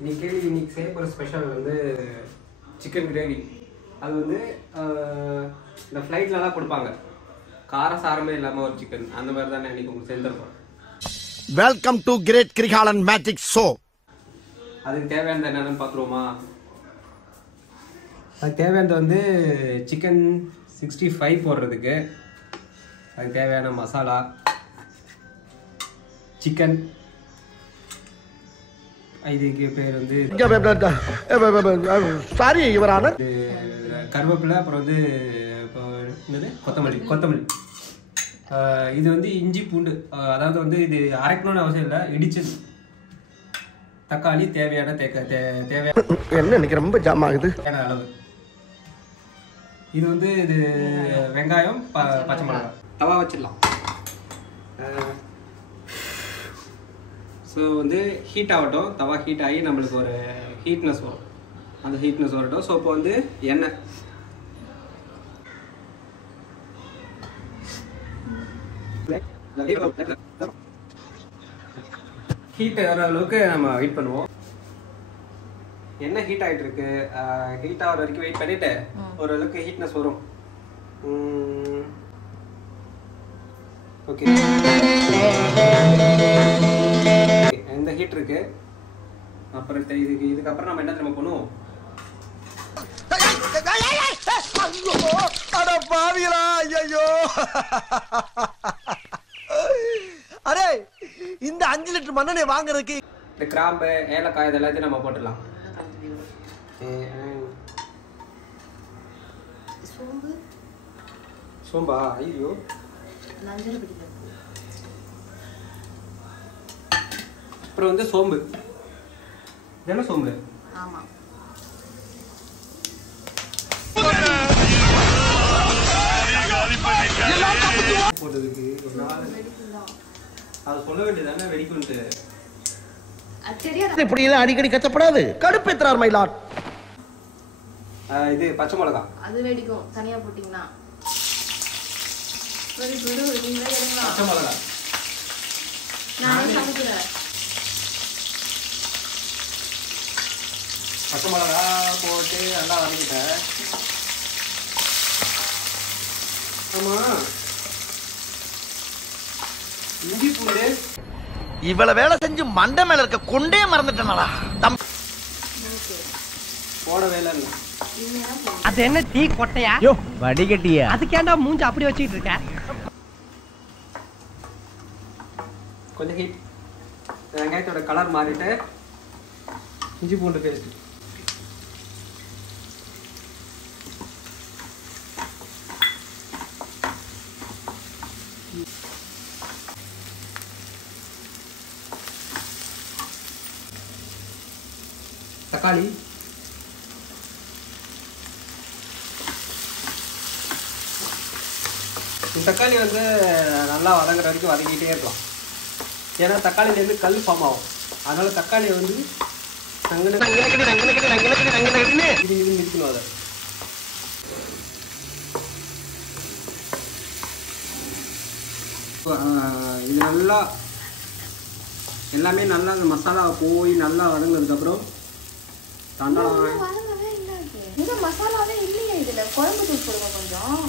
இன்னைக்கு செய்ய போகிற ஸ்பெஷல் வந்து சிக்கன் கிரேவி. அது வந்து இந்த ஃப்ளைட்லலாம் கொடுப்பாங்க, காரம் சாரமே இல்லாமல் ஒரு சிக்கன். அந்த மாதிரி தானே இன்னைக்கு உங்களுக்கு செஞ்சிருக்கோம். Welcome to great Kirikalan magic show. அதுக்கு தேவையானது என்னென்னு பார்த்துருவோமா? அதுக்கு தேவையானது வந்து சிக்கன் 65 போடுறதுக்கு அதுக்கு தேவையான மசாலா, சிக்கன், இதுக்கு பேர் வந்து சாரி இவரான கருவேப்பிலை, அப்புறம் வந்து என்னது கொத்தமல்லி. இது வந்து இஞ்சி பூண்டு, அதாவது வந்து இது அரைக்கணும்னு அவசியம் இல்லை, இடிச்சது. தக்காளி தேவையான என்ன இன்னைக்கு ரொம்ப ஜாம் ஆகுது அளவு. இது வந்து இது வெங்காயம், பச்சை மிளகாய். தவா வச்சிடலாம். ஸோ வந்து ஹீட் ஆகட்டும். தவா ஹீட் ஆகி நம்மளுக்கு ஒரு ஹீட்னஸ் வரும். அந்த ஹீட்னஸ் வரட்டும். ஸோ இப்போ வந்து எண்ணெய் ஹீட் வர அளவுக்கு நம்ம வெயிட் பண்ணுவோம். எண்ணெய் ஹீட் ஆகிட்டு இருக்கு. ஹீட் ஆகிற வரைக்கும் வெயிட் பண்ணிட்டு ஓரளவுக்கு ஹீட்னஸ் வரும். ஓகே, இந்த ஹீட் இருக்கு. அப்புறம் இதுக்கப்புறம் நம்ம என்ன தெரியுமா பண்ணுவோம்? அரே, இந்த 5 லிட்டர் மண்ணெண்ணெய் வாங்குறதுக்கு இந்த கிராம்பு, ஏலக்காய், இது எல்லாத்தையும் நம்ம போட்டுடலாம். சோம்பா? ஐயோ, அப்புறம் வந்து சோம்பு. என்ன சோம்பு? ஆமா, போட்டதுக்கு ஒரு நாள் அதை சொல்ல வேண்டியதானே வெடிக்கும்ட்டு. இப்படி எல்லாம் அடிக்கடி கச்சப்படாது. கடுப்பேத்துறார் மயிலாட். இது பச்சை மிளகா. அது வெடிக்கும் தனியா போட்டீங்கன்னா. பச்சை மிளகா நானே சமைக்கிறேன். பச்சை மிளகா போட்டு நல்லா வதக்கிட்டேன். ஆமா, இஞ்சி பூண்டு. இவ்வளவு வேலை செஞ்சு மண்டை மேல இருக்க கொண்டே மறந்துட்டேனடா. போடவே இல்லை. அது என்ன டீ கொட்டையா? யோ வடிகட்டியா? அதுக்கேண்டா மூஞ்சி அப்படி வச்சிட்டு இருக்க? கொஞ்சம் ஹீட். வெங்காயத்தோட கலர் மாறிட்டு இஞ்சி பூண்டு பேஸ்ட். தக்காளி, தக்காளி வந்து நல்லா வதங்குற வரைக்கும் வதக்கிட்டே இருக்கலாம். ஏன்னா தக்காளிலேருந்து கல் ஃபார்ம் ஆகும். அதனால தக்காளியை வந்து இது மிதிக்கணும். அதை இது நல்லா எல்லாமே நல்லா அந்த மசாலா போய் நல்லா வதங்கினதுக்கப்புறம் தண்டலாம். இந்த மசாலாவே இல்லையே இதுல. குழம்பு தூள் போடுங்க கொஞ்சம்.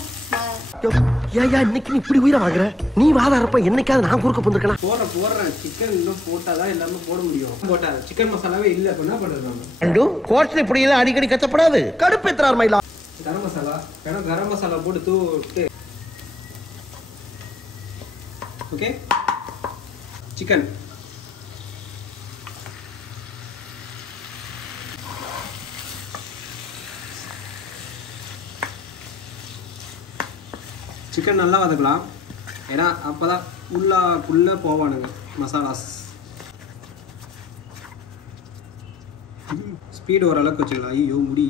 ஏயா இன்னைக்கு நீ இப்படி உயிரை வாங்குற? நீ வாதாரப்ப என்னைக்காவது நான் குறுக்க போந்துருக்கலாம். போடுறேன். சிக்கன் இன்னும் போட்டாதான் எல்லாமே போட முடியும். போட்டா சிக்கன் மசாலாவே இல்லை. அப்ப என்ன பண்றது? நம்ம ரெண்டும் கோட்ல இப்படி எல்லாம் அடிக்கடி கச்சப்படாது. கடுப்பேத்துறார் மயிலா. கரம் மசாலா வேணும். கரம் மசாலா போட்டு தூட்டு. ஓகே, சிக்கன் நல்லா வதக்கலாம். ஏன்னா அப்பதான் உள்ளுக்குள்ள போவானுங்க மசாலாஸ். ஸ்பீடு ஓரளவுக்கு வச்சுக்கலாம். ஐயோ முடி.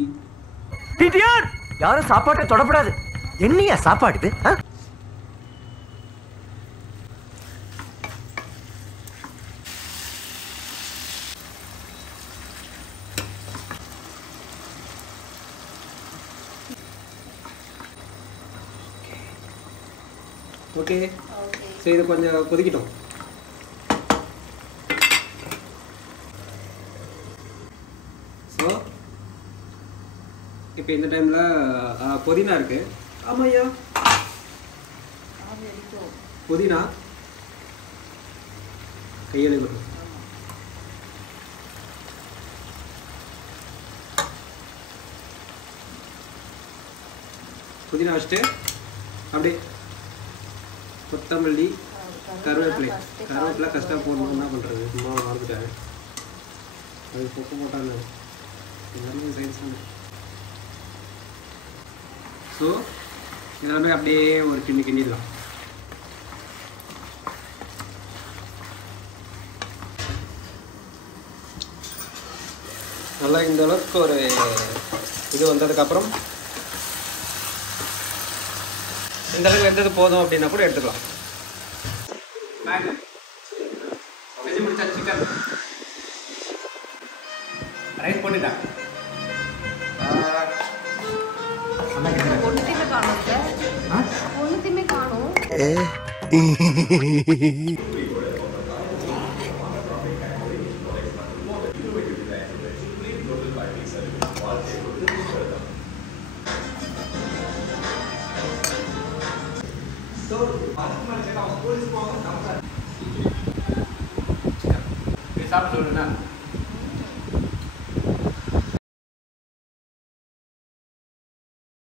யாரும் சாப்பாட்டை தொடப்படாது. என்னையா சாப்பாடு? ஓகே, சரி இது கொஞ்சம் கொதிக்கட்டும். இப்போ இந்த டைமில் புதினா இருக்குது. ஆமாய்யா, புதினா கையெழுக்கணும். புதினா வச்சுட்டு அப்படியே கொத்தமல்லி, கருவேப்பிலை கஷ்டமாக போடணும். என்ன பண்ணுறது, சும்மா மறந்துட்டேன். அது பொக்க போட்டாங்க எல்லாமே சயின்ஸ் தான். ஸோ இதெல்லாமே அப்படியே ஒரு கிண்டிடலாம். நல்லா இந்த அளவுக்கு ஒரு இது வந்ததுக்கப்புறம் இந்த அளவுக்கு வெந்தது போதும் அப்படின்னா கூட எடுத்துக்கலாம். செஞ்சு முடிச்சா சிக்கன் ரைஸ் போட்டுட்டேன். ஒன்றுத்தையுமே காணும். சாப்பிட்டு சொல்லுங்க.